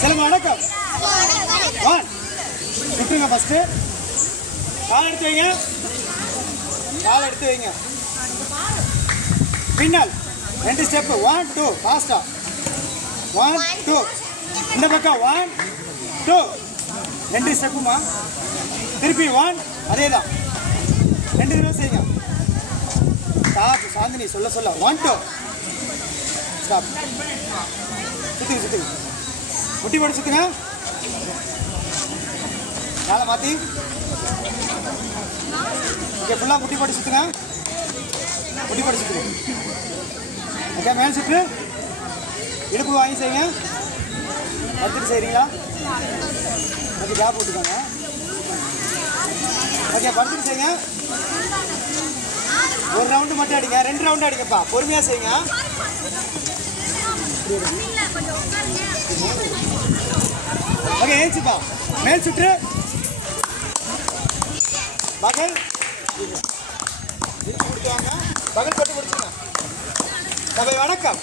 செல்லுங்க வணக்கம். ஒன் விட்டுருங்க. ஃபஸ்ட்டு கால் எடுத்து வைங்க. கால் எடுத்து வைங்க. பின்னல் 2 ஸ்டெப்பு. 1 2 ஃபாஸ்டா. 1 2 இந்த பக்கம் 1 2 2 ஸ்டெப்புமா. திருப்பி 1 அதே தான் 2 தடவை செய்யுங்க. ஸ்டாப். சாந்தினி சொல்ல 1 2 ஸ்டாப். சுத்துங்க. முட்டி போட்டு சுத்துங்க. மேலே மாற்றி ஓகே. ஃபுல்லாக முட்டி போட்டு சுற்றுங்க. ஓகே. மேல் சுற்று. இடுப்பு வாங்கி செய்யுங்க. படுத்துட்டு செய்கிறீங்களா? ஓகே. கேப் விட்டுக்கோங்க. ஓகே. படுத்துட்டு செய்யுங்க. 1 ரவுண்டு மட்டும் அடிங்க. 2 ரவுண்டு அடிங்கப்பா. பொறுமையாக செய்யுங்க. ஓகே. ஏஞ்சிப்பா. மேல் சுற்று. பகல் கொடுத்து வாங்க. பகல் போட்டு முடிச்சுங்க. சபை வணக்கம்.